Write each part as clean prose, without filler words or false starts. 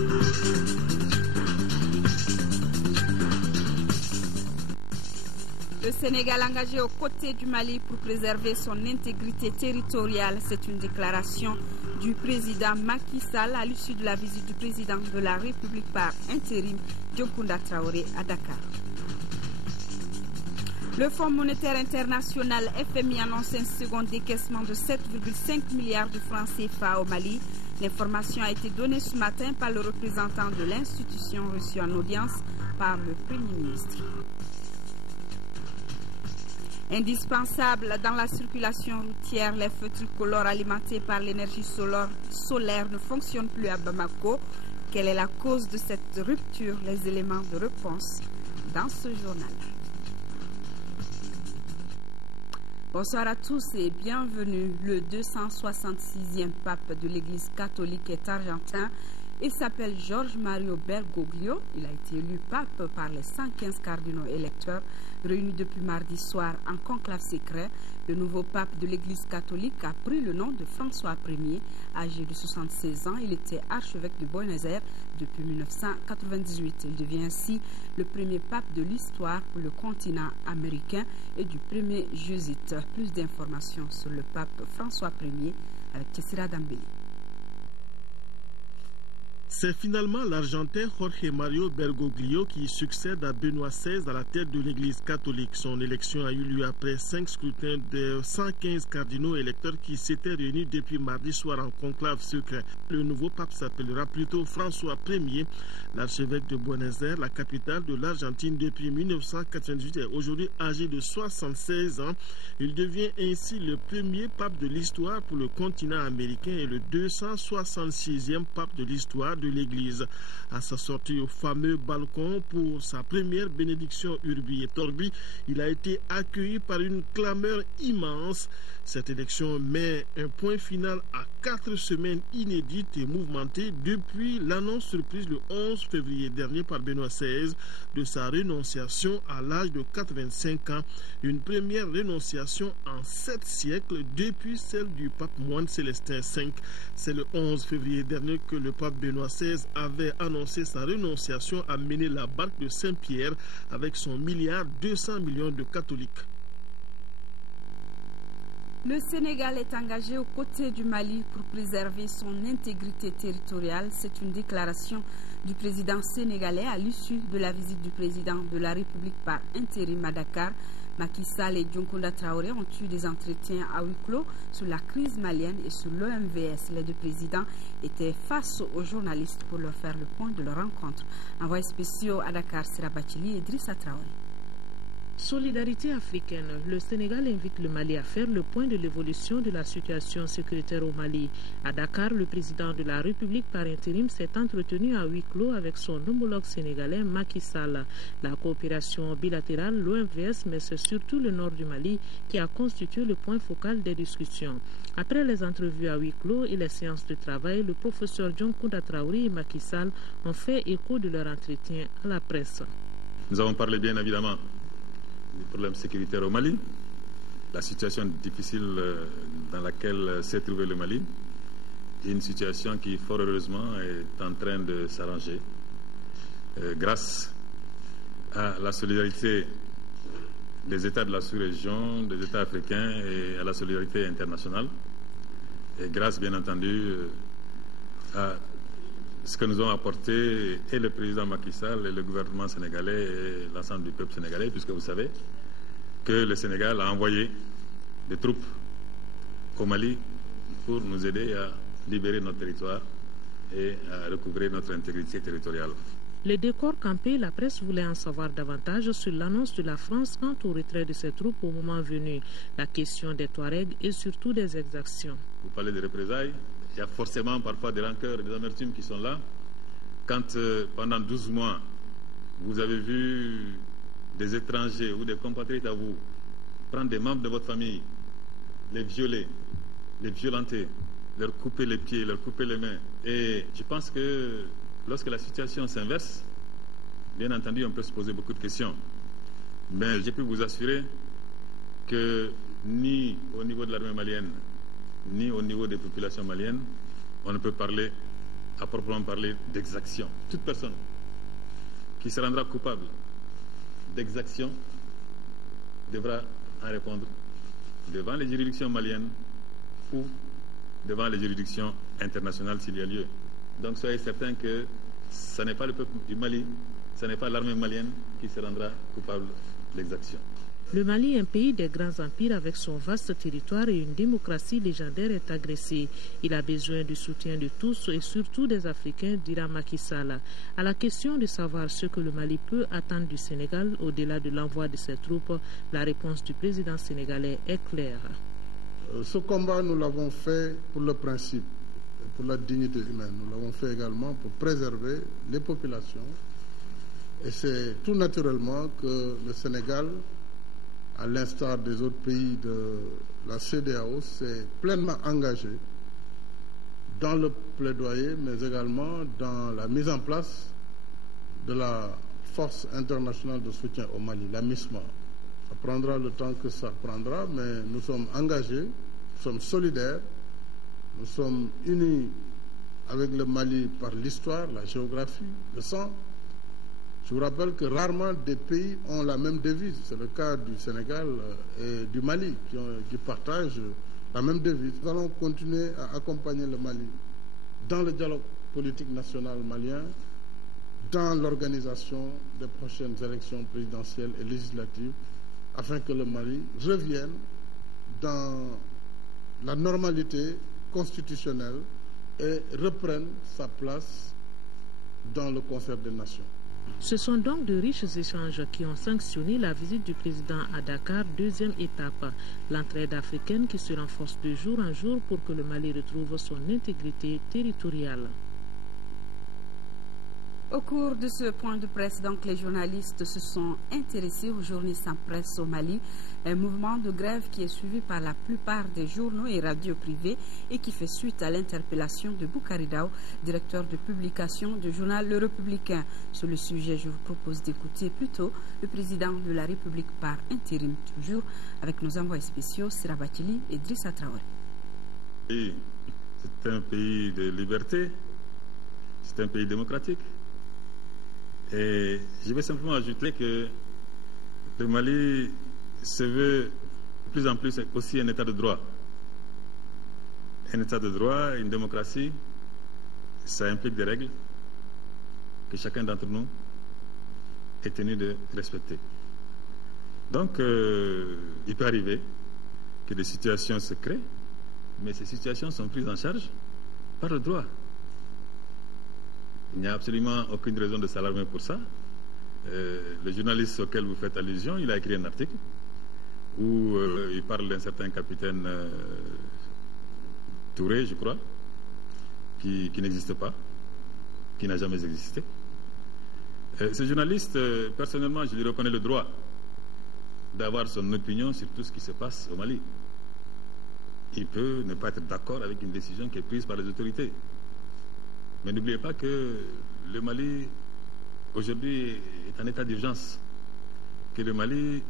Le Sénégal engagé aux côtés du Mali pour préserver son intégrité territoriale. C'est une déclaration du président Macky Sall à l'issue de la visite du président de la République par intérim, Dioncounda Traoré, à Dakar. Le Fonds monétaire international FMI annonce un second décaissement de 7,5 milliards de francs CFA au Mali. L'information a été donnée ce matin par le représentant de l'institution reçu en audience par le Premier ministre. Indispensable dans la circulation routière, les feux tricolores alimentés par l'énergie solaire ne fonctionnent plus à Bamako. Quelle est la cause de cette rupture? Les éléments de réponse dans ce journal. Bonsoir à tous et bienvenue. Le 266e pape de l'Église catholique est argentin. Il s'appelle Jorge Mario Bergoglio. Il a été élu pape par les 115 cardinaux électeurs réunis depuis mardi soir en conclave secret. Le nouveau pape de l'Église catholique a pris le nom de François Ier. Âgé de 76 ans, il était archevêque de Buenos Aires depuis 1998. Il devient ainsi le premier pape de l'histoire pour le continent américain et du premier jésuite. Plus d'informations sur le pape François Ier avec Tessira Dambélé. C'est finalement l'Argentin Jorge Mario Bergoglio qui succède à Benoît XVI à la tête de l'Église catholique. Son élection a eu lieu après 5 scrutins de 115 cardinaux électeurs qui s'étaient réunis depuis mardi soir en conclave secret. Le nouveau pape s'appellera plutôt François Ier. L'archevêque de Buenos Aires, la capitale de l'Argentine depuis 1998, est aujourd'hui âgé de 76 ans. Il devient ainsi le premier pape de l'histoire pour le continent américain et le 266e pape de l'histoire de l'Église. À sa sortie au fameux balcon pour sa première bénédiction Urbi et Orbi, il a été accueilli par une clameur immense. Cette élection met un point final à 4 semaines inédites et mouvementées depuis l'annonce surprise le 11 février dernier par Benoît XVI de sa renonciation à l'âge de 85 ans. Une première renonciation en 7 siècles depuis celle du pape moine Célestin V. C'est le 11 février dernier que le pape Benoît XVI avait annoncé sa renonciation à mener la barque de Saint-Pierre avec son 1,2 milliard de catholiques. Le Sénégal est engagé aux côtés du Mali pour préserver son intégrité territoriale. C'est une déclaration du président sénégalais à l'issue de la visite du président de la République par intérim à Dakar. Macky Sall et Dioncounda Traoré ont eu des entretiens à huis clos sur la crise malienne et sur l'OMVS. Les deux présidents étaient face aux journalistes pour leur faire le point de leur rencontre. Envoyé spéciaux à Dakar, Sira Bachili et Idrissa Traoré. Solidarité africaine. Le Sénégal invite le Mali à faire le point de l'évolution de la situation sécuritaire au Mali. À Dakar, le président de la République par intérim s'est entretenu à huis clos avec son homologue sénégalais Macky Sall. La coopération bilatérale, l'OMVS, mais c'est surtout le nord du Mali qui a constitué le point focal des discussions. Après les entrevues à huis clos et les séances de travail, le professeur Dioncounda Traoré et Macky Sall ont fait écho de leur entretien à la presse. Nous avons parlé bien évidemment du problème sécuritaire au Mali, la situation difficile dans laquelle s'est trouvé le Mali, une situation qui fort heureusement est en train de s'arranger grâce à la solidarité des États de la sous-région, des États africains et à la solidarité internationale, et grâce bien entendu à ce que nous ont apporté et le président Macky Sall et le gouvernement sénégalais et l'ensemble du peuple sénégalais, puisque vous savez que le Sénégal a envoyé des troupes au Mali pour nous aider à libérer notre territoire et à recouvrer notre intégrité territoriale. Le décor campé, la presse voulait en savoir davantage sur l'annonce de la France quant au retrait de ses troupes au moment venu, la question des Touaregs et surtout des exactions. Vous parlez de représailles. Il y a forcément parfois des rancœurs et des amertumes qui sont là. Quand pendant 12 mois, vous avez vu des étrangers ou des compatriotes à vous prendre des membres de votre famille, les violer, les violenter, leur couper les pieds, leur couper les mains. Et je pense que lorsque la situation s'inverse, bien entendu, on peut se poser beaucoup de questions. Mais j'ai pu vous assurer que ni au niveau de l'armée malienne, ni au niveau des populations maliennes, on ne peut parler à proprement parler d'exaction. Toute personne qui se rendra coupable d'exaction devra en répondre devant les juridictions maliennes ou devant les juridictions internationales s'il y a lieu. Donc soyez certains que ce n'est pas le peuple du Mali, ce n'est pas l'armée malienne qui se rendra coupable d'exaction. Le Mali, un pays des grands empires avec son vaste territoire et une démocratie légendaire, est agressé. Il a besoin du soutien de tous et surtout des Africains, dira Macky Sall. À la question de savoir ce que le Mali peut attendre du Sénégal au-delà de l'envoi de ses troupes, la réponse du président sénégalais est claire. Ce combat, nous l'avons fait pour le principe, pour la dignité humaine. Nous l'avons fait également pour préserver les populations. Et c'est tout naturellement que le Sénégal, à l'instar des autres pays de la CEDEAO, s'est pleinement engagé dans le plaidoyer, mais également dans la mise en place de la force internationale de soutien au Mali, la MISMA. Ça prendra le temps que ça prendra, mais nous sommes engagés, nous sommes solidaires, nous sommes unis avec le Mali par l'histoire, la géographie, le sang. Je vous rappelle que rarement des pays ont la même devise. C'est le cas du Sénégal et du Mali qui partagent la même devise. Nous allons continuer à accompagner le Mali dans le dialogue politique national malien, dans l'organisation des prochaines élections présidentielles et législatives, afin que le Mali revienne dans la normalité constitutionnelle et reprenne sa place dans le concert des nations. Ce sont donc de riches échanges qui ont sanctionné la visite du président à Dakar, deuxième étape. L'entraide africaine qui se renforce de jour en jour pour que le Mali retrouve son intégrité territoriale. Au cours de ce point de presse, donc, les journalistes se sont intéressés aux journées sans presse au Mali, un mouvement de grève qui est suivi par la plupart des journaux et radios privés et qui fait suite à l'interpellation de Boukari Daw, directeur de publication du journal Le Républicain. Sur le sujet, je vous propose d'écouter plutôt le président de la République par intérim, toujours avec nos envoyés spéciaux Sira Bakili et Drissa Traoré. C'est un pays de liberté, c'est un pays démocratique. Et je vais simplement ajouter que le Mali se veut de plus en plus aussi un état de droit. Un état de droit, une démocratie, ça implique des règles que chacun d'entre nous est tenu de respecter. Donc, il peut arriver que des situations se créent, mais ces situations sont prises en charge par le droit. Il n'y a absolument aucune raison de s'alarmer pour ça. Le journaliste auquel vous faites allusion, il a écrit un article où il parle d'un certain capitaine Touré, je crois, qui n'existe pas, qui n'a jamais existé. Ce journaliste, personnellement, je lui reconnais le droit d'avoir son opinion sur tout ce qui se passe au Mali. Il peut ne pas être d'accord avec une décision qui est prise par les autorités. Mais n'oubliez pas que le Mali, aujourd'hui, est en état d'urgence, que le Mali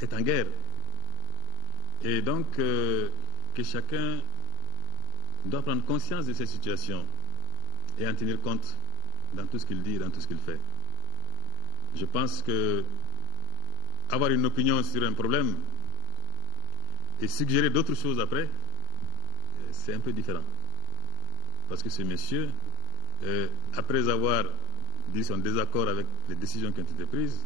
est en guerre. Et donc, que chacun doit prendre conscience de ces situations et en tenir compte dans tout ce qu'il dit et dans tout ce qu'il fait. Je pense que avoir une opinion sur un problème et suggérer d'autres choses après, c'est un peu différent. Parce que ce monsieur, après avoir dit son désaccord avec les décisions qui ont été prises,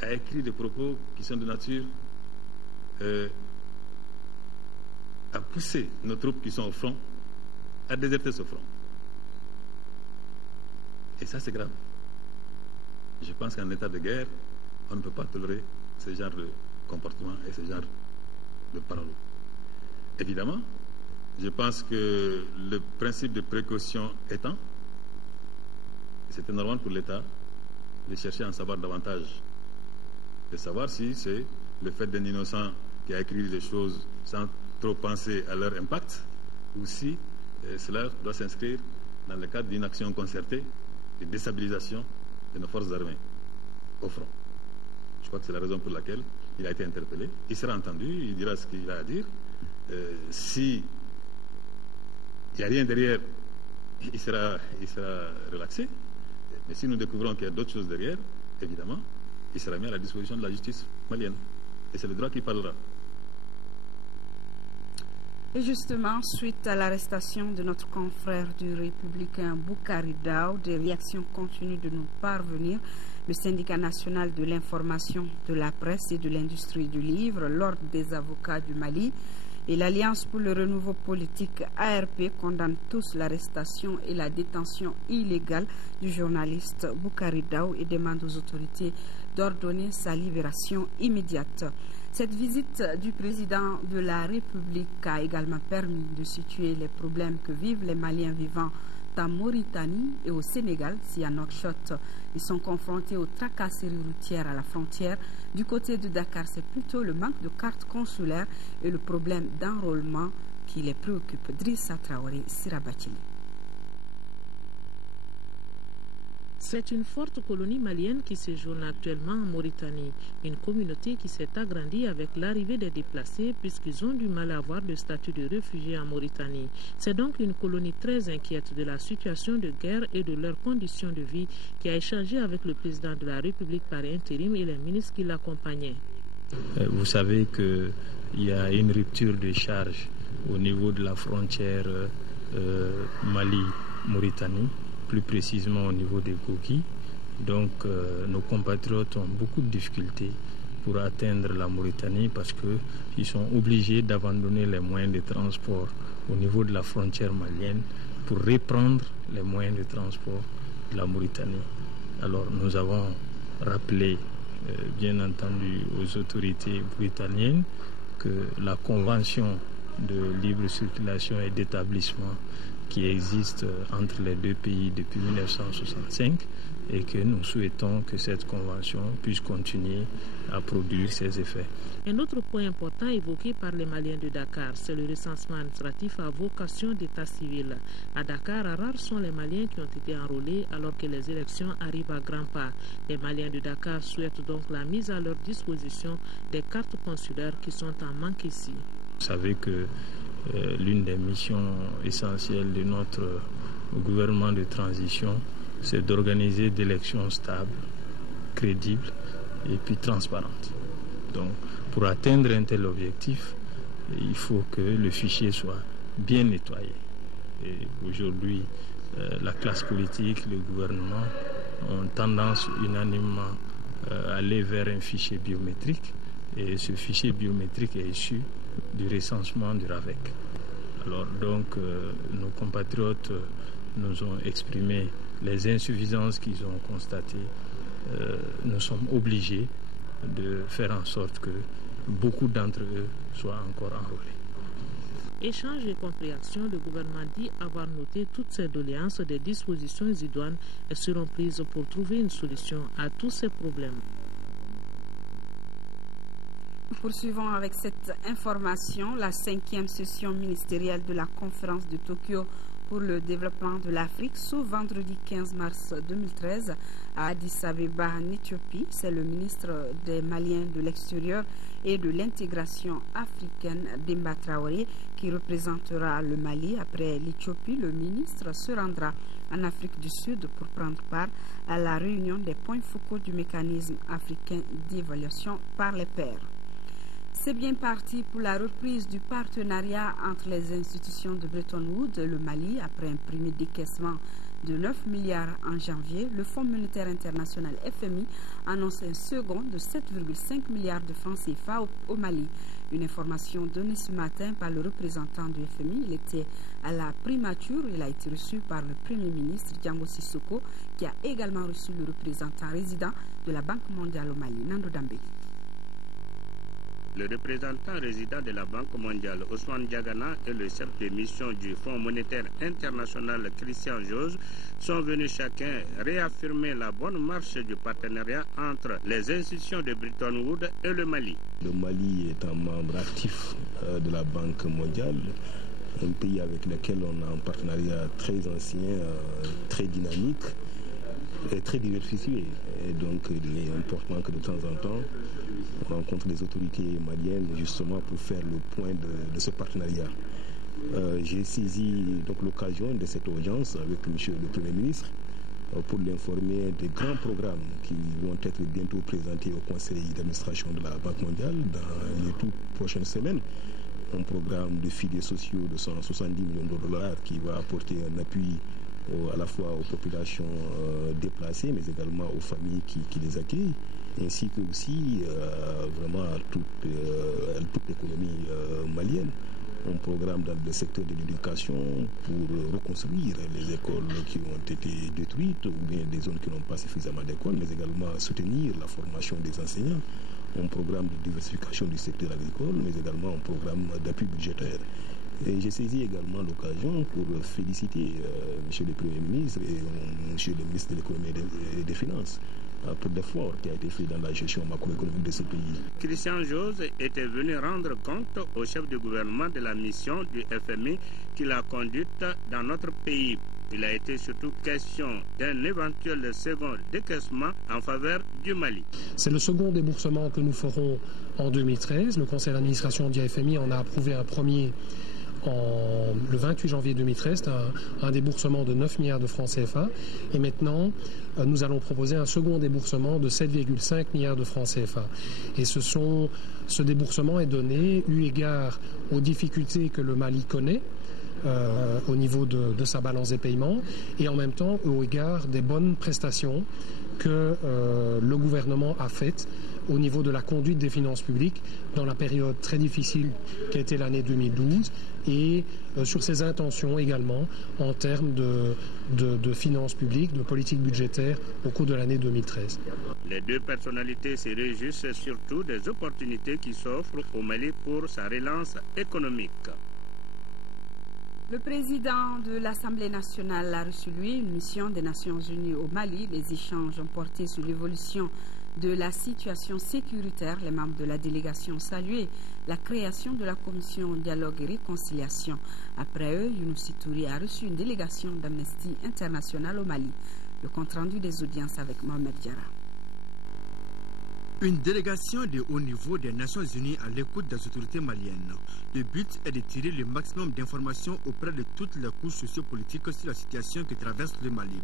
a écrit des propos qui sont de nature à pousser nos troupes qui sont au front à déserter ce front. Et ça, c'est grave. Je pense qu'en état de guerre, on ne peut pas tolérer ce genre de comportement et ce genre de paroles. Évidemment, je pense que le principe de précaution étant, c'était normal pour l'État de chercher à en savoir davantage, de savoir si c'est le fait d'un innocent qui a écrit des choses sans trop penser à leur impact, ou si cela doit s'inscrire dans le cadre d'une action concertée de déstabilisation de nos forces armées au front. Je crois que c'est la raison pour laquelle il a été interpellé. Il sera entendu, il dira ce qu'il a à dire. Si il n'y a rien derrière, il sera relaxé. Mais si nous découvrons qu'il y a d'autres choses derrière, évidemment, il sera mis à la disposition de la justice malienne. Et c'est le droit qui parlera. Et justement, suite à l'arrestation de notre confrère du républicain Boukari Daou, des réactions continuent de nous parvenir. Le syndicat national de l'information, de la presse et de l'industrie du livre, l'Ordre des avocats du Mali et l'Alliance pour le renouveau politique ARP condamnent tous l'arrestation et la détention illégale du journaliste Boukari Daou et demandent aux autorités d'ordonner sa libération immédiate. Cette visite du président de la République a également permis de situer les problèmes que vivent les Maliens vivant en Mauritanie et au Sénégal, si à Nouakchott, ils sont confrontés aux tracasseries routières à la frontière. Du côté de Dakar, c'est plutôt le manque de cartes consulaires et le problème d'enrôlement qui les préoccupe. Drissa Traoré, Sirabatili. C'est une forte colonie malienne qui séjourne actuellement en Mauritanie, une communauté qui s'est agrandie avec l'arrivée des déplacés puisqu'ils ont du mal à avoir le statut de réfugiés en Mauritanie. C'est donc une colonie très inquiète de la situation de guerre et de leurs conditions de vie qui a échangé avec le président de la République par intérim et les ministres qui l'accompagnaient. Vous savez qu'il y a une rupture de charge au niveau de la frontière Mali-Mauritanie, plus précisément au niveau des Gogi. Donc nos compatriotes ont beaucoup de difficultés pour atteindre la Mauritanie parce qu'ils sont obligés d'abandonner les moyens de transport au niveau de la frontière malienne pour reprendre les moyens de transport de la Mauritanie. Alors nous avons rappelé bien entendu aux autorités mauritaniennes que la convention de libre circulation et d'établissement qui existe entre les deux pays depuis 1965 et que nous souhaitons que cette convention puisse continuer à produire ses effets. Un autre point important évoqué par les Maliens de Dakar, c'est le recensement administratif à vocation d'état civil. À Dakar, rares sont les Maliens qui ont été enrôlés alors que les élections arrivent à grands pas. Les Maliens de Dakar souhaitent donc la mise à leur disposition des cartes consulaires qui sont en manque ici. Vous savez que l'une des missions essentielles de notre gouvernement de transition, c'est d'organiser des élections stables, crédibles et puis transparentes. Donc, pour atteindre un tel objectif, il faut que le fichier soit bien nettoyé. Et aujourd'hui, la classe politique, le gouvernement ont tendance unanimement à aller vers un fichier biométrique. Et ce fichier biométrique est issu du recensement du RAVEC. Alors donc, nos compatriotes nous ont exprimé les insuffisances qu'ils ont constatées. Nous sommes obligés de faire en sorte que beaucoup d'entre eux soient encore enrôlés. Échange et compréhension, le gouvernement dit avoir noté toutes ces doléances des dispositions idoines et seront prises pour trouver une solution à tous ces problèmes. Poursuivons avec cette information. La 5e session ministérielle de la conférence de Tokyo pour le développement de l'Afrique s'ouvre vendredi 15 mars 2013 à Addis Abeba en Éthiopie. C'est le ministre des Maliens de l'extérieur et de l'intégration africaine, Demba Traoré, qui représentera le Mali. Après l'Éthiopie, le ministre se rendra en Afrique du Sud pour prendre part à la réunion des points focaux du mécanisme africain d'évaluation par les pairs. C'est bien parti pour la reprise du partenariat entre les institutions de Bretton Woods et le Mali. Après un premier décaissement de 9 milliards en janvier, le Fonds monétaire international FMI annonce un second de 7,5 milliards de francs CFA au Mali. Une information donnée ce matin par le représentant du FMI. Il était à la primature. Il a été reçu par le Premier ministre Django Sissoko, qui a également reçu le représentant résident de la Banque mondiale au Mali, Nando Dambé. Le représentant résident de la Banque mondiale, Ousmane Diagana, et le chef de mission du Fonds monétaire international, Christian Jose, sont venus chacun réaffirmer la bonne marche du partenariat entre les institutions de Bretton Woods et le Mali. Le Mali est un membre actif de la Banque mondiale, un pays avec lequel on a un partenariat très ancien, très dynamique et très diversifié. Et donc il est important que de temps en temps, on rencontre les autorités maliennes justement pour faire le point de ce partenariat. J'ai saisi donc l'occasion de cette audience avec M. le Premier ministre pour l'informer des grands programmes qui vont être bientôt présentés au Conseil d'administration de la Banque mondiale dans les toutes prochaines semaines. Un programme de filets sociaux de 170 millions de dollars qui va apporter un appui à la fois aux populations déplacées, mais également aux familles qui les accueillent, ainsi que aussi vraiment à toute l'économie malienne. Un programme dans le secteur de l'éducation pour reconstruire les écoles qui ont été détruites ou bien des zones qui n'ont pas suffisamment d'écoles, mais également soutenir la formation des enseignants. Un programme de diversification du secteur agricole, mais également un programme d'appui budgétaire. Et j'ai saisi également l'occasion pour féliciter M. le Premier ministre et M. le ministre de l'économie et des finances pour l'effort qui a été fait dans la gestion macroéconomique de ce pays. Christian Jose était venu rendre compte au chef du gouvernement de la mission du FMI qu'il a conduite dans notre pays. Il a été surtout question d'un éventuel second décaissement en faveur du Mali. C'est le second déboursement que nous ferons en 2013. Le conseil d'administration du FMI en a approuvé un premier le 28 janvier 2013, un déboursement de 9 milliards de francs CFA. Et maintenant, nous allons proposer un second déboursement de 7,5 milliards de francs CFA. Et ce déboursement est donné eu égard aux difficultés que le Mali connaît au niveau de sa balance des paiements et en même temps au égard des bonnes prestations que le gouvernement a faites au niveau de la conduite des finances publiques dans la période très difficile qui a été l'année 2012 et sur ses intentions également en termes de finances publiques, de politique budgétaire au cours de l'année 2013. Les deux personnalités se réjouissent surtout des opportunités qui s'offrent au Mali pour sa relance économique. Le président de l'Assemblée nationale a reçu, lui, une mission des Nations unies au Mali. Les échanges ont porté sur l'évolution de la situation sécuritaire. Les membres de la délégation ont salué la création de la commission dialogue et réconciliation. Après eux, Younousi Touré a reçu une délégation d'Amnesty International au Mali. Le compte-rendu des audiences avec Mohamed Diarra. Une délégation de haut niveau des Nations Unies à l'écoute des autorités maliennes. Le but est de tirer le maximum d'informations auprès de toutes les couches sociopolitiques sur la situation que traverse le Mali.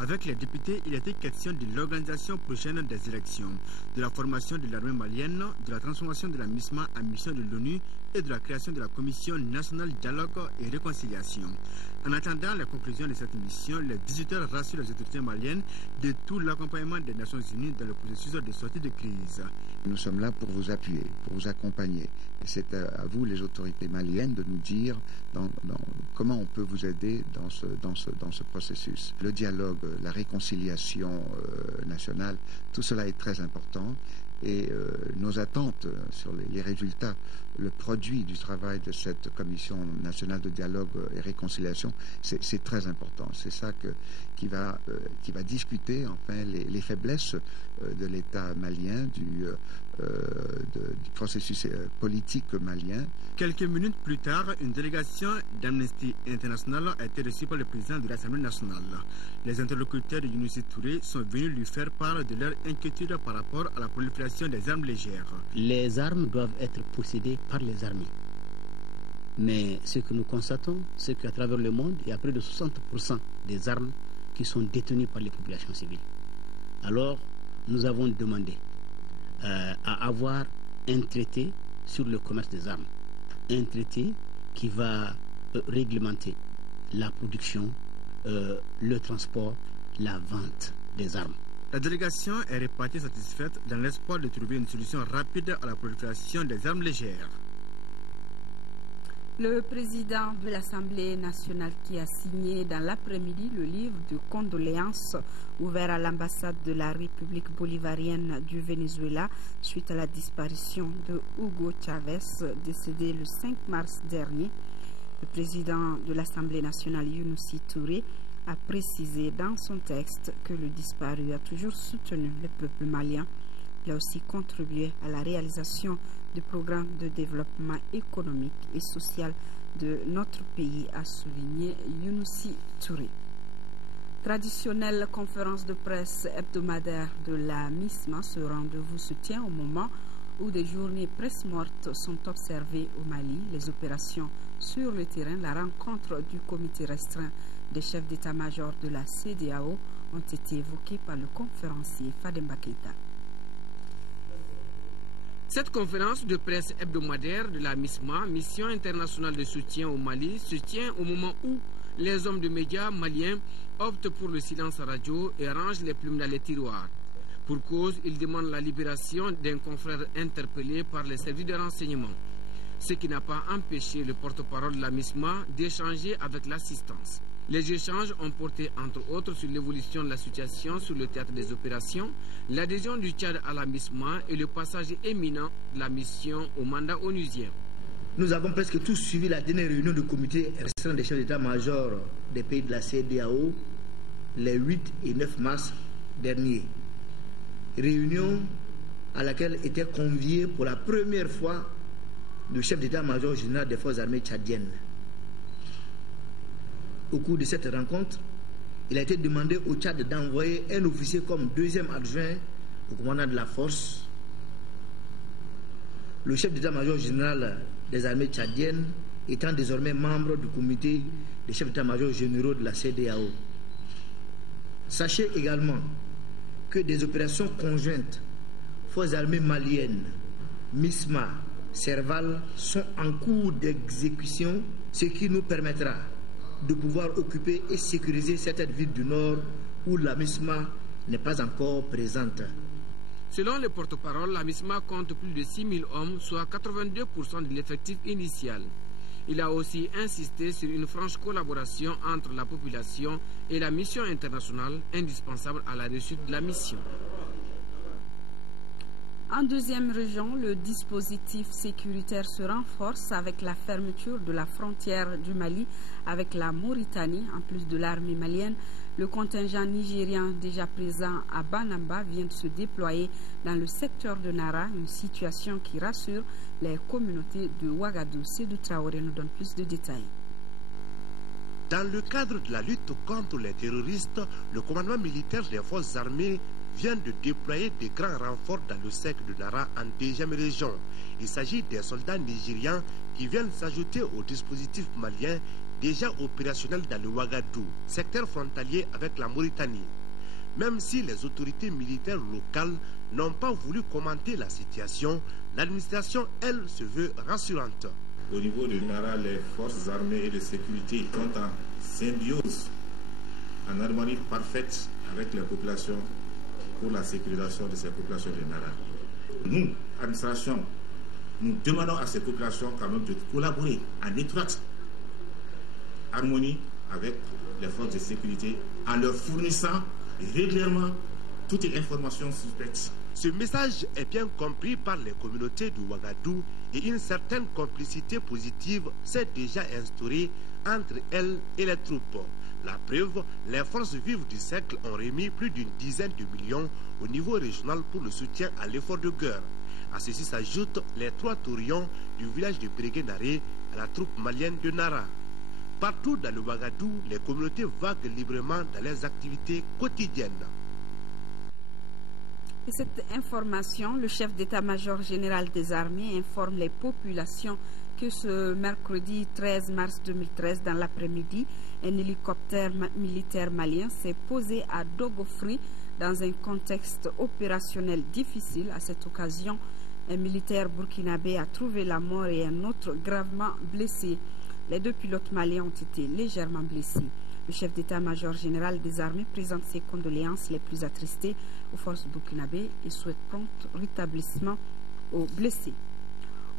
Avec les députés, il était question de l'organisation prochaine des élections, de la formation de l'armée malienne, de la transformation de la MISMA en mission de l'ONU et de la création de la Commission nationale dialogue et réconciliation. En attendant la conclusion de cette mission, les visiteurs rassurent les autorités maliennes de tout l'accompagnement des Nations Unies dans le processus de sortie de crise. Nous sommes là pour vous appuyer, pour vous accompagner. Et c'est à vous, les autorités maliennes, de nous dire comment on peut vous aider dans ce processus. Le dialogue, la réconciliation nationale, tout cela est très important. Et nos attentes sur les résultats, le produit du travail de cette Commission nationale de dialogue et réconciliation, c'est très important. C'est ça qui va discuter enfin les faiblesses de l'État malien, du processus politique malien. Quelques minutes plus tard, une délégation d'Amnesty International a été reçue par le président de l'Assemblée nationale. Les interlocuteurs de Younousi Touré sont venus lui faire part de leur inquiétude par rapport à la prolifération des armes légères. Les armes doivent être possédées par les armées. Mais ce que nous constatons, c'est qu'à travers le monde, il y a près de 60% des armes qui sont détenues par les populations civiles. Alors, nous avons demandé à avoir un traité sur le commerce des armes. Un traité qui va réglementer la production, le transport, la vente des armes. La délégation est repartie satisfaite dans l'espoir de trouver une solution rapide à la prolifération des armes légères. Le président de l'Assemblée nationale qui a signé dans l'après-midi le livre de condoléances ouvert à l'ambassade de la République bolivarienne du Venezuela suite à la disparition de Hugo Chavez, décédé le 5 mars dernier. Le président de l'Assemblée nationale, Younousi Touré, a précisé dans son texte que le disparu a toujours soutenu le peuple malien. Il a aussi contribué à la réalisation du programme de développement économique et social de notre pays, a souligné Younousi Touré. Traditionnelle conférence de presse hebdomadaire de la MISMA, ce rendez-vous se tient au moment où des journées presque mortes sont observées au Mali. Les opérations sur le terrain, la rencontre du comité restreint des chefs d'état-major de la CEDEAO ont été évoquées par le conférencier Fademba Keïta. Cette conférence de presse hebdomadaire de la MISMA, Mission internationale de soutien au Mali, se tient au moment où les hommes de médias maliens optent pour le silence radio et rangent les plumes dans les tiroirs. Pour cause, ils demandent la libération d'un confrère interpellé par les services de renseignement, ce qui n'a pas empêché le porte-parole de la MISMA d'échanger avec l'assistance. Les échanges ont porté entre autres sur l'évolution de la situation sur le théâtre des opérations, l'adhésion du Tchad à la MISMA et le passage éminent de la mission au mandat onusien. Nous avons presque tous suivi la dernière réunion du comité restreint des chefs d'état-major des pays de la CEDEAO les 8 et 9 mars dernier. Réunion à laquelle était convié pour la première fois le chef d'état-major général des forces armées tchadiennes. Au cours de cette rencontre, il a été demandé au Tchad d'envoyer un officier comme deuxième adjoint au commandant de la force. Le chef d'état-major général des armées tchadiennes étant désormais membre du comité des chefs d'état-major généraux de la CEDEAO. Sachez également que des opérations conjointes, forces armées maliennes, MISMA, Serval, sont en cours d'exécution, ce qui nous permettra de pouvoir occuper et sécuriser certaines villes du Nord où la MISMA n'est pas encore présente. Selon le porte-parole, la MISMA compte plus de 6 000 hommes, soit 82% de l'effectif initial. Il a aussi insisté sur une franche collaboration entre la population et la mission internationale, indispensable à la réussite de la mission. En deuxième région, le dispositif sécuritaire se renforce avec la fermeture de la frontière du Mali avec la Mauritanie. En plus de l'armée malienne, le contingent nigérien déjà présent à Banamba vient de se déployer dans le secteur de Nara, une situation qui rassure les communautés de Ouagadougou. Sédou Traoré nous donne plus de détails. Dans le cadre de la lutte contre les terroristes, le commandement militaire des forces armées vient de déployer des grands renforts dans le secteur de Nara en deuxième région. Il s'agit des soldats nigérians qui viennent s'ajouter au dispositif malien déjà opérationnel dans le Ouagadougou, secteur frontalier avec la Mauritanie. Même si les autorités militaires locales n'ont pas voulu commenter la situation, l'administration, elle, se veut rassurante. Au niveau de Nara, les forces armées et de sécurité sont en symbiose, en harmonie parfaite avec les populations pour la sécurisation de ces populations de Nara. Nous, administration, nous demandons à ces populations quand même de collaborer en étroite harmonie avec les forces de sécurité en leur fournissant régulièrement toutes les informations suspectes. Ce message est bien compris par les communautés de Ouagadougou et une certaine complicité positive s'est déjà instaurée entre elles et les troupes. La preuve, les forces vives du cercle ont remis plus d'une dizaine de millions au niveau régional pour le soutien à l'effort de guerre. À ceci s'ajoutent les 3 taurions du village de Bérégué-Naré à la troupe malienne de Nara. Partout dans le Ouagadougou, les communautés vaguent librement dans leurs activités quotidiennes. Et cette information, le chef d'état-major général des armées informe les populations que ce mercredi 13 mars 2013, dans l'après-midi, un hélicoptère militaire malien s'est posé à Dogofri dans un contexte opérationnel difficile. À cette occasion, un militaire burkinabé a trouvé la mort et un autre gravement blessé. Les 2 pilotes maliens ont été légèrement blessés. Le chef d'état-major général des armées présente ses condoléances les plus attristées aux forces burkinabées et souhaite prompt rétablissement aux blessés.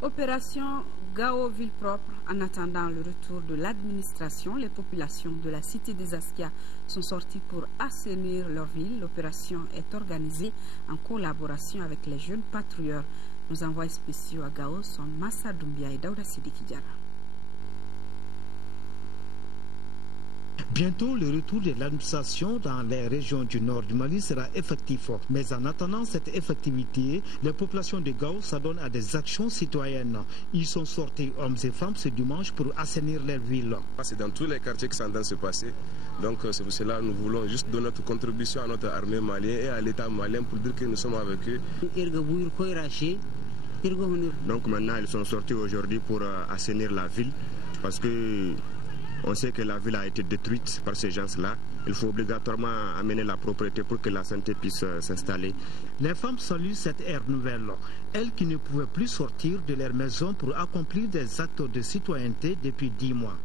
Opération Gao Ville Propre. En attendant le retour de l'administration, les populations de la cité des Askia sont sorties pour assainir leur ville. L'opération est organisée en collaboration avec les jeunes patrouilleurs. Nos envoyés spéciaux à Gao sont Massa Doumbia et Daouda Sidiki Diarra. Bientôt, le retour de l'administration dans les régions du nord du Mali sera effectif. Mais en attendant cette effectivité, les populations de Gao s'adonnent à des actions citoyennes. Ils sont sortis, hommes et femmes, ce dimanche pour assainir leur ville. C'est dans tous les quartiers que ça doit se passer. Donc c'est pour cela que nous voulons juste donner notre contribution à notre armée malienne et à l'État malien pour dire que nous sommes avec eux. Donc maintenant, ils sont sortis aujourd'hui pour assainir la ville parce que on sait que la ville a été détruite par ces gens-là. Il faut obligatoirement amener la propriété pour que la santé puisse s'installer. Les femmes saluent cette ère nouvelle. Elles qui ne pouvaient plus sortir de leur maison pour accomplir des actes de citoyenneté depuis 10 mois.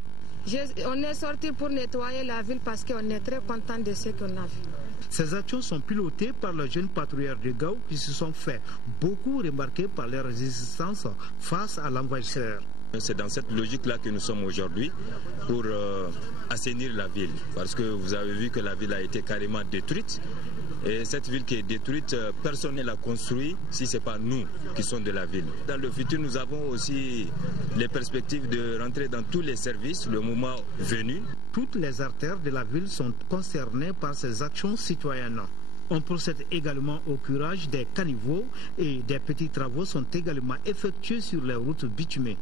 On est sorti pour nettoyer la ville parce qu'on est très content de ce qu'on a vu. Ces actions sont pilotées par les jeunes patrouilleurs de Gao qui se sont fait beaucoup remarquer par leur résistance face à l'envahisseur. C'est dans cette logique-là que nous sommes aujourd'hui pour assainir la ville. Parce que vous avez vu que la ville a été carrément détruite. Et cette ville qui est détruite, personne ne l'a construite si ce n'est pas nous qui sommes de la ville. Dans le futur, nous avons aussi les perspectives de rentrer dans tous les services le moment venu. Toutes les artères de la ville sont concernées par ces actions citoyennes. On procède également au curage des caniveaux et des petits travaux sont également effectués sur les routes bitumées.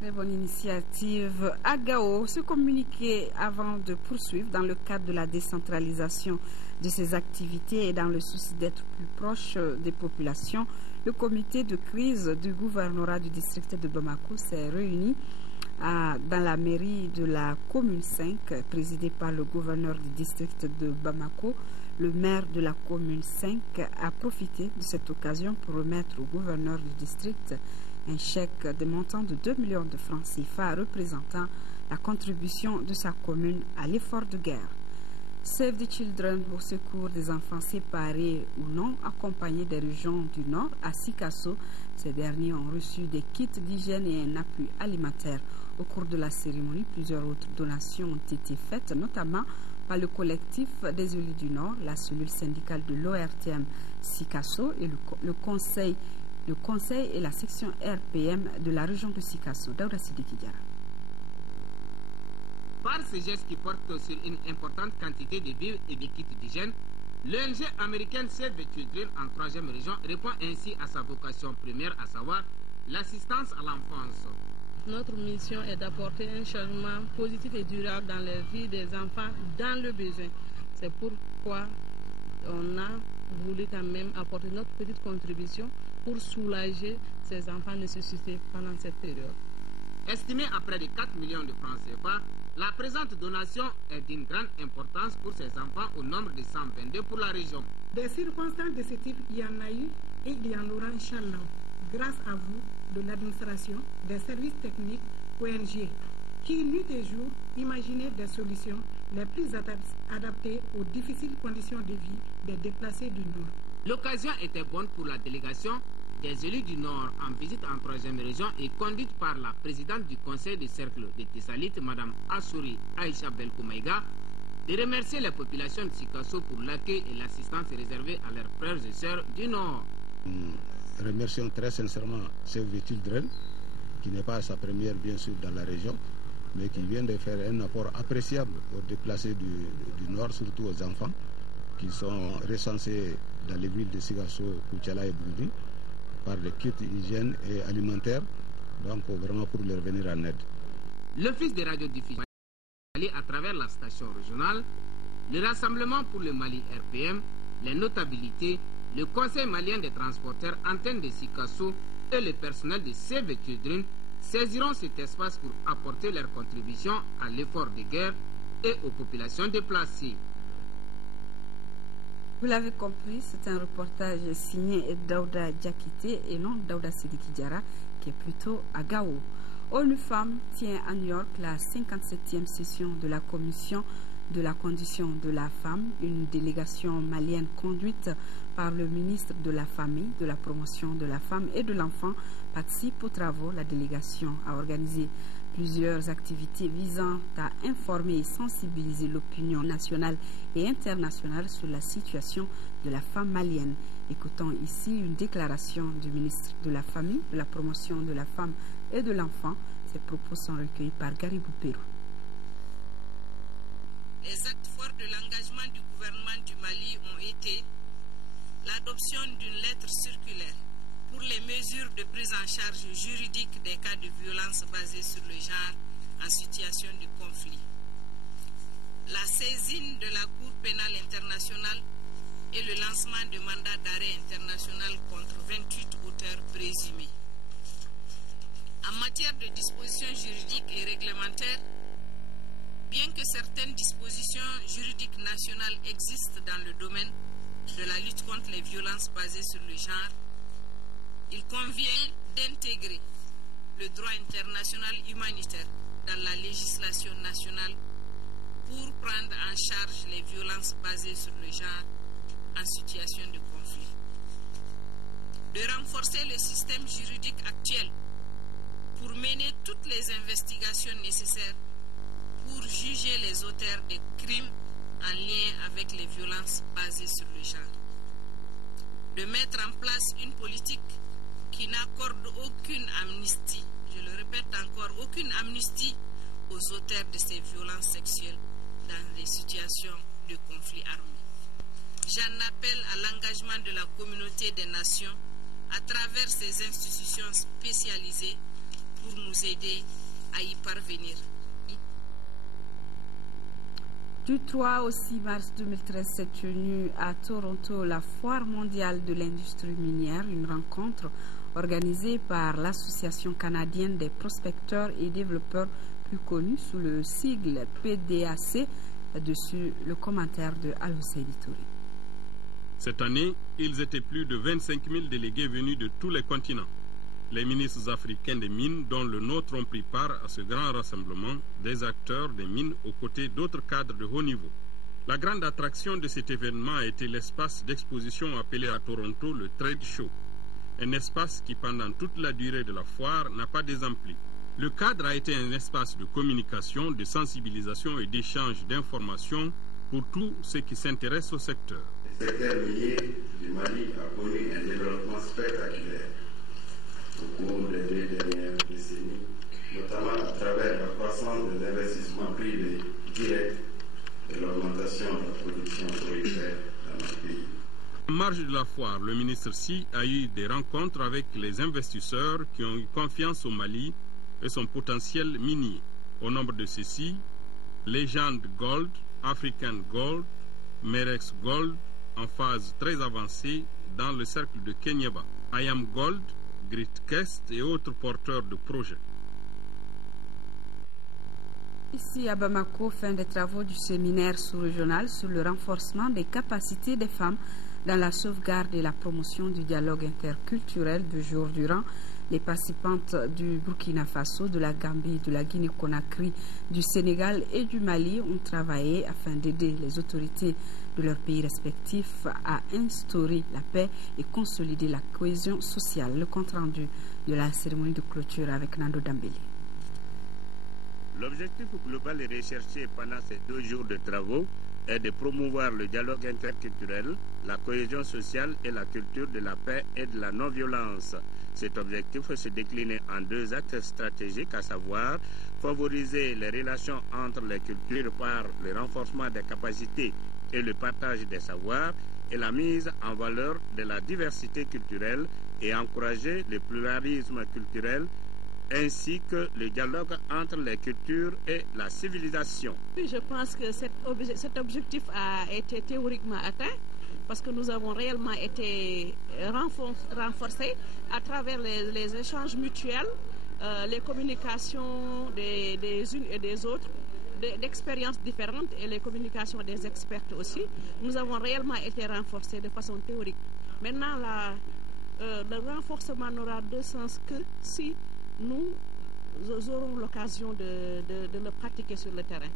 Très bonne initiative à Gao. Ce communiqué avant de poursuivre dans le cadre de la décentralisation de ces activités et dans le souci d'être plus proche des populations, le comité de crise du gouvernorat du district de Bamako s'est réuni dans la mairie de la commune 5, présidée par le gouverneur du district de Bamako. Le maire de la commune 5 a profité de cette occasion pour remettre au gouverneur du district un chèque de montant de 2 millions de francs CFA représentant la contribution de sa commune à l'effort de guerre. Save the Children au secours des enfants séparés ou non accompagnés des régions du Nord à Sikasso. Ces derniers ont reçu des kits d'hygiène et un appui alimentaire. Au cours de la cérémonie, plusieurs autres donations ont été faites, notamment par le collectif des élus du Nord, la cellule syndicale de l'ORTM Sikasso et le conseil et la section RPM de la région de Sikasso. Daouda Sidiki Diarra. Par ces gestes qui portent sur une importante quantité de vivres et de kits d'hygiène, l'ONG américaine Save the Children en 3e région répond ainsi à sa vocation première, à savoir l'assistance à l'enfance. Notre mission est d'apporter un changement positif et durable dans la vie des enfants dans le besoin. C'est pourquoi on a voulu quand même apporter notre petite contribution pour soulager ces enfants nécessités pendant cette période. Estimée à près de 4 millions de francs CFA, la présente donation est d'une grande importance pour ces enfants au nombre de 122 pour la région. Des circonstances de ce type, il y en a eu et il y en aura, Inch'Allah, grâce à vous, de l'administration, des services techniques, ONG, qui, nuit et jour, imaginaient des solutions les plus adaptées aux difficiles conditions de vie des déplacés du Nord. L'occasion était bonne pour la délégation des élus du Nord en visite en 3e région et conduite par la présidente du conseil de cercle de Tessalite, Mme Assouri Aïcha Belkoumaïga, de remercier les populations de Sikasso pour l'accueil et l'assistance réservée à leurs frères et sœurs du Nord. Nous remercions très sincèrement Save the Children, qui n'est pas sa première bien sûr dans la région, mais qui vient de faire un apport appréciable aux déplacés du Nord, surtout aux enfants, qui sont recensés dans les villes de Sikasso, Koutiala et Boudi, par des kits hygiène et alimentaires, donc vraiment pour leur venir en aide. L'Office de radiodiffusion Mali à travers la station régionale, le Rassemblement pour le Mali RPM, les notabilités, le Conseil malien des transporteurs Antenne de Sikasso et le personnel de Save the Children saisiront cet espace pour apporter leur contribution à l'effort de guerre et aux populations déplacées. Vous l'avez compris, c'est un reportage signé Daouda Diakité et non Daouda Sidiki Diarra, qui est plutôt à Gao. ONU Femmes tient à New York la 57e session de la Commission de la condition de la femme, une délégation malienne conduite par le ministre de la Famille, de la Promotion de la Femme et de l'Enfant participe aux travaux. La délégation a organisé plusieurs activités visant à informer et sensibiliser l'opinion nationale et internationale sur la situation de la femme malienne. Écoutons ici une déclaration du ministre de la Famille, de la Promotion de la Femme et de l'Enfant. Ces propos sont recueillis par Garibou Pérou. Les actes forts de l'engagement du gouvernement du Mali ont été l'adoption d'une lettre circulaire pour les mesures de prise en charge juridique des cas de violence basés sur le genre en situation de conflit, la saisine de la Cour pénale internationale et le lancement de mandats d'arrêt international contre 28 auteurs présumés. En matière de dispositions juridiques et réglementaires, bien que certaines dispositions juridiques nationales existent dans le domaine de la lutte contre les violences basées sur le genre, il convient d'intégrer le droit international humanitaire dans la législation nationale pour prendre en charge les violences basées sur le genre en situation de conflit. De renforcer le système juridique actuel pour mener toutes les investigations nécessaires pour juger les auteurs des crimes en lien avec les violences basées sur le genre. De mettre en place une politique qui n'accorde aucune amnistie, je le répète encore, aucune amnistie aux auteurs de ces violences sexuelles dans les situations de conflit armé. J'en appelle à l'engagement de la communauté des nations à travers ces institutions spécialisées pour nous aider à y parvenir. Du 3 au 6 mars 2013 s'est tenue à Toronto la Foire mondiale de l'industrie minière, une rencontre organisée par l'Association canadienne des prospecteurs et développeurs, plus connue sous le sigle PDAC. Dessus le commentaire de Al-Husseini Touré. Cette année, ils étaient plus de 25 000 délégués venus de tous les continents. Les ministres africains des mines, dont le nôtre, ont pris part à ce grand rassemblement des acteurs des mines aux côtés d'autres cadres de haut niveau. La grande attraction de cet événement a été l'espace d'exposition appelé à Toronto le Trade Show, un espace qui pendant toute la durée de la foire n'a pas désempli. Le cadre a été un espace de communication, de sensibilisation et d'échange d'informations pour tous ceux qui s'intéressent au secteur. Le secteur minier du Mali a connu un développement spectaculaire au cours des 2 dernières décennies, notamment à travers la croissance des investissements privés directs et l'augmentation de la production forestière dans notre pays. En marge de la foire, le ministre Sy a eu des rencontres avec les investisseurs qui ont eu confiance au Mali et son potentiel minier. Au nombre de ceux-ci, Legend Gold, African Gold, Merex Gold, en phase très avancée dans le cercle de Kenyaba, IAM Gold, Gritquest et autres porteurs de projets. Ici à Bamako, fin des travaux du séminaire sous-régional sur le renforcement des capacités des femmes dans la sauvegarde et la promotion du dialogue interculturel 2 jours durant. Les participantes du Burkina Faso, de la Gambie, de la Guinée-Conakry, du Sénégal et du Mali ont travaillé afin d'aider les autorités de leurs pays respectifs à instaurer la paix et consolider la cohésion sociale. Le compte-rendu de la cérémonie de clôture avec Nando Dambélé. L'objectif global recherché pendant ces 2 jours de travaux est de promouvoir le dialogue interculturel, la cohésion sociale et la culture de la paix et de la non-violence. Cet objectif se déclinait en 2 actes stratégiques, à savoir favoriser les relations entre les cultures par le renforcement des capacités et le partage des savoirs et la mise en valeur de la diversité culturelle et encourager le pluralisme culturel ainsi que le dialogue entre les cultures et la civilisation. Je pense que cet objectif a été théoriquement atteint parce que nous avons réellement été renforcés à travers les échanges mutuels, les communications des unes et des autres, d'expériences différentes et les communications des experts aussi. Nous avons réellement été renforcés de façon théorique. Maintenant, le renforcement n'aura de sens que si nous aurons l'occasion de le pratiquer sur le terrain.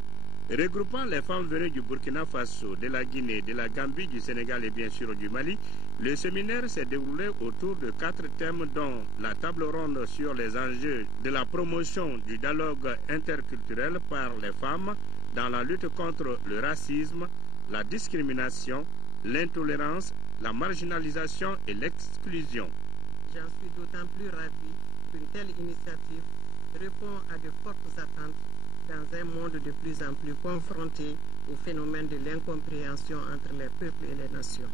Regroupant les femmes venues du Burkina Faso, de la Guinée, de la Gambie, du Sénégal et bien sûr du Mali, le séminaire s'est déroulé autour de 4 thèmes dont la table ronde sur les enjeux de la promotion du dialogue interculturel par les femmes dans la lutte contre le racisme, la discrimination, l'intolérance, la marginalisation et l'exclusion. J'en suis d'autant plus ravi qu'une telle initiative répond à de fortes attentes dans un monde de plus en plus confronté au phénomène de l'incompréhension entre les peuples et les nations.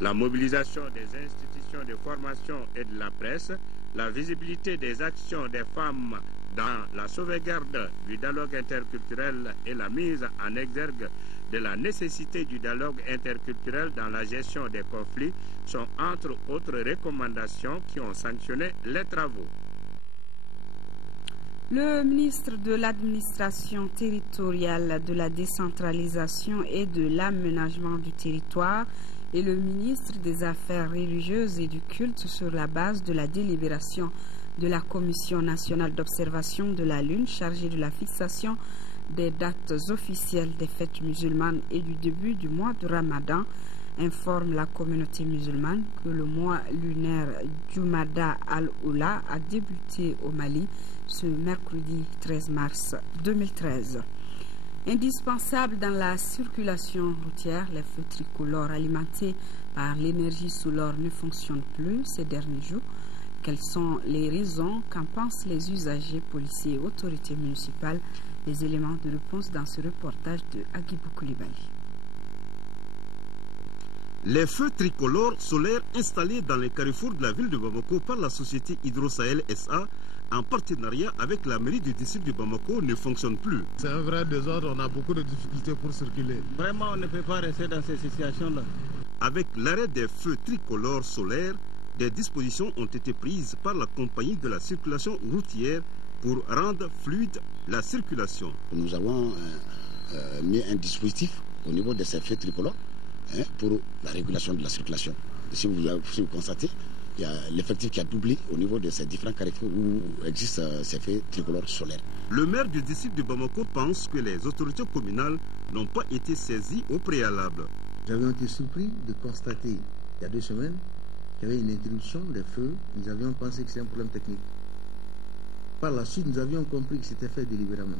La mobilisation des institutions de formation et de la presse la visibilité des actions des femmes dans la sauvegarde du dialogue interculturel et la mise en exergue de la nécessité du dialogue interculturel dans la gestion des conflits sont entre autres recommandations qui ont sanctionné les travaux. Le ministre de l'Administration territoriale, de la décentralisation et de l'aménagement du territoire et le ministre des Affaires religieuses et du culte, sur la base de la délibération de la Commission nationale d'observation de la Lune chargée de la fixation des dates officielles des fêtes musulmanes et du début du mois de Ramadan, informe la communauté musulmane que le mois lunaire Jumada al-Oula a débuté au Mali ce mercredi 13 mars 2013. Indispensable dans la circulation routière, les feux tricolores alimentés par l'énergie solaire ne fonctionnent plus ces derniers jours. Quelles sont les raisons? Qu'en pensent les usagers, policiers et autorités municipales? Les éléments de réponse dans ce reportage de Agibou Koulibaly. Les feux tricolores solaires installés dans les carrefours de la ville de Bamako par la société Hydro Sahel SA en partenariat avec la mairie du district de Bamako ne fonctionnent plus. C'est un vrai désordre, on a beaucoup de difficultés pour circuler. Vraiment, on ne peut pas rester dans ces situations-là. Avec l'arrêt des feux tricolores solaires, des dispositions ont été prises par la compagnie de la circulation routière pour rendre fluide la circulation. Nous avons mis un dispositif au niveau de ces feux tricolores pour la régulation de la circulation. Si vous constatez, il y a l'effectif qui a doublé au niveau de ces différents carrefours où existent ces feux tricolores solaires. Le maire du district de Bamako pense que les autorités communales n'ont pas été saisies au préalable. Nous avions été surpris de constater il y a 2 semaines qu'il y avait une interruption des feux. Nous avions pensé que c'est un problème technique. Par la suite, nous avions compris que c'était fait délibérément.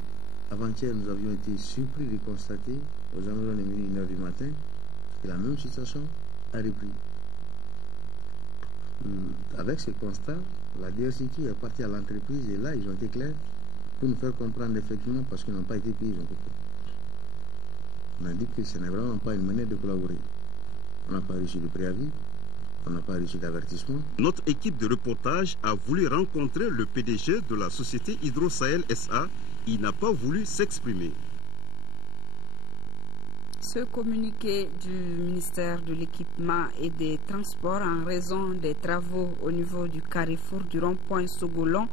Avant-hier, nous avions été surpris de constater, aux environs de minuit 1h du matin, que la même situation a repris. Avec ce constat, la DRCQ est partie à l'entreprise et là, ils ont été clairs pour nous faire comprendre effectivement parce qu'ils n'ont pas été payés, ils ont coupé. On a dit que ce n'est vraiment pas une manière de collaborer. On n'a pas reçu de préavis, on n'a pas reçu d'avertissement. Notre équipe de reportage a voulu rencontrer le PDG de la société Hydro Sahel SA. Il n'a pas voulu s'exprimer. Ce communiqué du ministère de l'Équipement et des Transports en raison des travaux au niveau du carrefour du rond-point Sogolon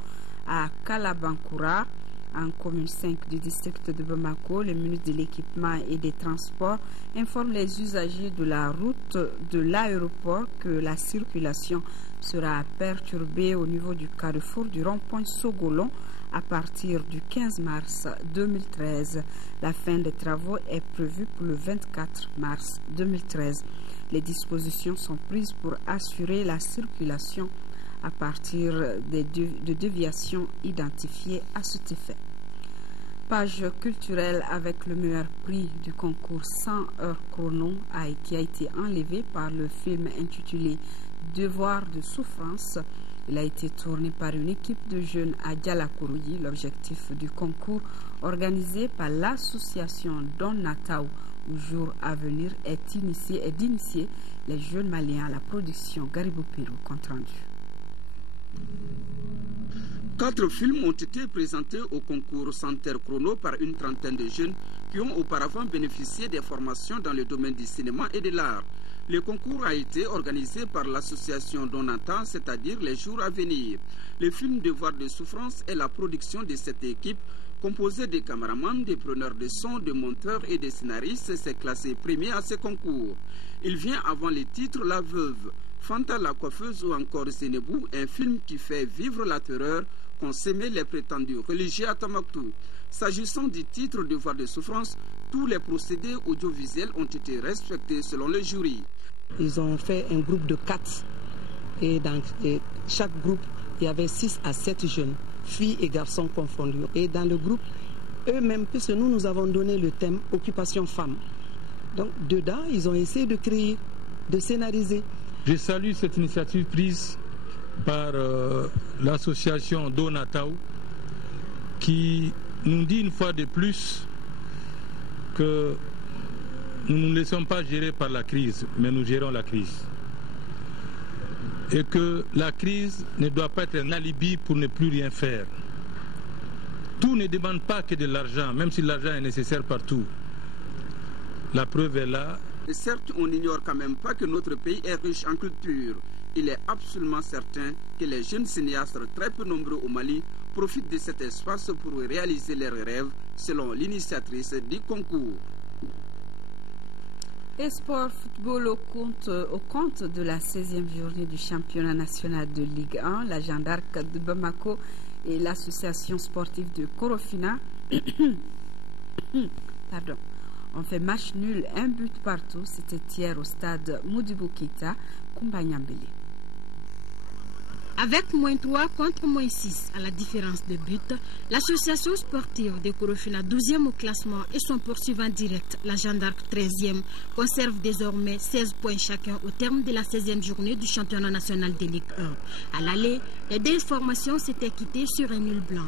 à Kalabankoura, en commune 5 du district de Bamako, le ministre de l'Équipement et des Transports informe les usagers de la route de l'aéroport que la circulation sera perturbée au niveau du carrefour du rond-point Sogolon à partir du 15 mars 2013. La fin des travaux est prévue pour le 24 mars 2013. Les dispositions sont prises pour assurer la circulation à partir de déviations identifiées à cet effet. Page culturelle avec le meilleur prix du concours 100 heures chrono qui a été enlevé par le film intitulé Devoir de souffrance. Il a été tourné par une équipe de jeunes à Dialakourouyi. L'objectif du concours organisé par l'association Don Natao au jour à venir est d'initier les jeunes maliens à la production. Garibou Pérou, compte rendu. 4 films ont été présentés au concours 100 heures chrono par une trentaine de jeunes qui ont auparavant bénéficié des formations dans le domaine du cinéma et de l'art. Le concours a été organisé par l'association Donata, c'est-à-dire les jours à venir. Le film Devoir de souffrance est la production de cette équipe composée des caméramans, des preneurs de son, de monteurs et des scénaristes et s'est classé premier à ce concours. Il vient avant les titres La Veuve, Fanta la coiffeuse ou encore Sénébou, un film qui fait vivre la terreur qu'ont sémé les prétendus religieux à Tombouctou. S'agissant du titre Devoir de souffrance, tous les procédés audiovisuels ont été respectés selon le jury. Ils ont fait un groupe de 4 et dans chaque groupe, il y avait 6 à 7 jeunes, filles et garçons confondus. Et dans le groupe, eux-mêmes, puisque nous avons donné le thème Occupation Femmes. Donc dedans, ils ont essayé de créer, de scénariser. Je salue cette initiative prise par l'association Donatao qui nous dit une fois de plus que nous ne nous laissons pas gérer par la crise, mais nous gérons la crise. et que la crise ne doit pas être un alibi pour ne plus rien faire. Tout ne demande pas que de l'argent, même si l'argent est nécessaire partout. La preuve est là. Et certes, on n'ignore quand même pas que notre pays est riche en culture. Il est absolument certain que les jeunes cinéastes très peu nombreux au Mali profitent de cet espace pour réaliser leurs rêves, selon l'initiatrice du concours. Et sport football au compte de la 16e journée du championnat national de Ligue 1, la Jeanne d'Arc de Bamako et l'association sportive de Korofina ont fait match nul, un but partout. C'était hier au stade Modibo Keïta, Kumbanyambele. Avec -3 contre -6 à la différence de but, l'association sportive de Korofina, 12e au classement, et son poursuivant direct, la Jeanne d'Arc 13e, conserve désormais 16 points chacun au terme de la 16e journée du championnat national de Ligue 1. À l'aller, les deux formations s'étaient quittées sur un nul blanc.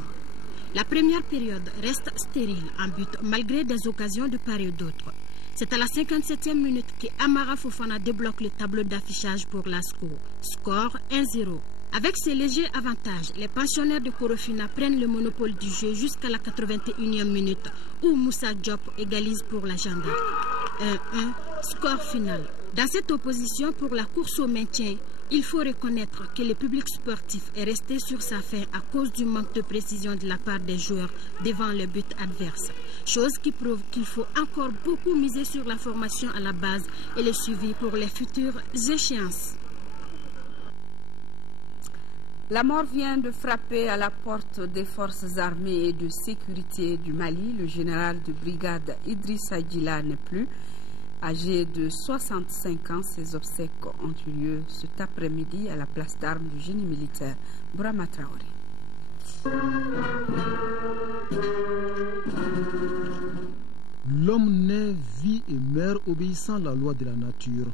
La première période reste stérile en but malgré des occasions de part et d'autre. C'est à la 57e minute que Amara Fofana débloque le tableau d'affichage pour l'ASCO. Score 1-0. Avec ces légers avantages, les pensionnaires de Korofina prennent le monopole du jeu jusqu'à la 81e minute où Moussa Diop égalise pour la Jeanne d'Arc. 1-1, score final. Dans cette opposition pour la course au maintien, il faut reconnaître que le public sportif est resté sur sa faim à cause du manque de précision de la part des joueurs devant le but adverse. Chose qui prouve qu'il faut encore beaucoup miser sur la formation à la base et le suivi pour les futures échéances. La mort vient de frapper à la porte des forces armées et de sécurité du Mali. Le général de brigade Idrissa Djila n'est plus. Âgé de 65 ans, ses obsèques ont eu lieu cet après-midi à la place d'armes du génie militaire Brahma Traoré. L'homme naît, vit et meurt obéissant à la loi de la nature.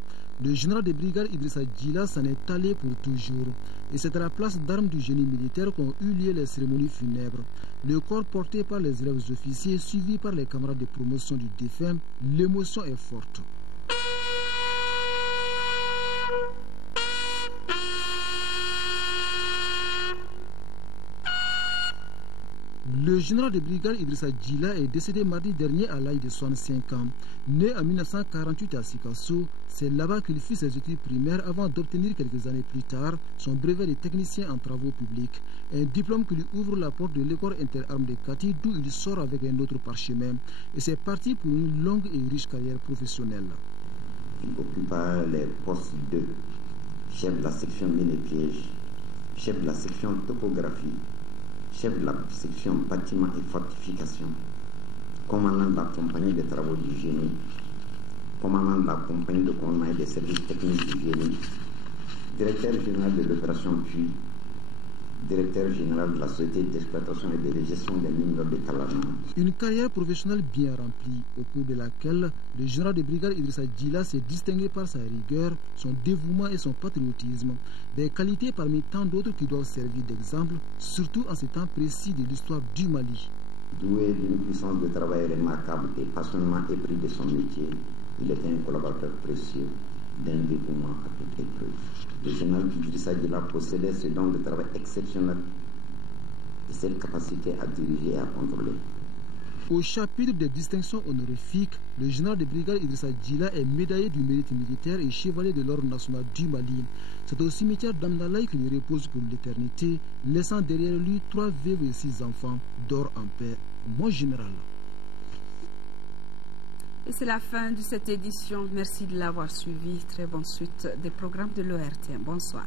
Le général de brigade Idrissa Djila s'en est allé pour toujours. Et c'est à la place d'armes du génie militaire qu'ont eu lieu les cérémonies funèbres. Le corps porté par les élèves officiers, suivi par les camarades de promotion du défunt, l'émotion est forte. Le général de brigade Idrissa Djila est décédé mardi dernier à l'âge de 65 ans. Né en 1948 à Sikasso, c'est là-bas qu'il fit ses études primaires avant d'obtenir quelques années plus tard son brevet de technicien en travaux publics. Un diplôme qui lui ouvre la porte de l'école interarmes de Kati, d'où il sort avec un autre parchemin. Et c'est parti pour une longue et riche carrière professionnelle. Il occupa les postes de chef de la section mine et pièges, chef de la section topographie, chef de la section bâtiment et fortification, commandant de la compagnie des travaux du génie, commandant de la compagnie de commandement et des services techniques du génie, directeur général de l'opération PUI, directeur général de la société d'exploitation et de gestion des mines de Kalana. Une carrière professionnelle bien remplie, au cours de laquelle le général de brigade Idrissa Djila s'est distingué par sa rigueur, son dévouement et son patriotisme, des qualités parmi tant d'autres qui doivent servir d'exemple, surtout en ces temps précis de l'histoire du Mali. Doué d'une puissance de travail remarquable et passionnément épris de son métier, il était un collaborateur précieux, d'un dévouement à toute épreuve. Le général Idrissa Djila possédait ce don de travail exceptionnel et cette capacité à diriger et à contrôler. Au chapitre des distinctions honorifiques, le général de brigade Idrissa Djila est médaillé du mérite militaire et chevalier de l'ordre national du Mali. C'est au cimetière d'Amdalaï qu'il repose pour l'éternité, laissant derrière lui 3 veuves et 6 enfants. Dort en paix, mon général. Et c'est la fin de cette édition. Merci de l'avoir suivi. Très bonne suite des programmes de l'ORTM. Bonsoir.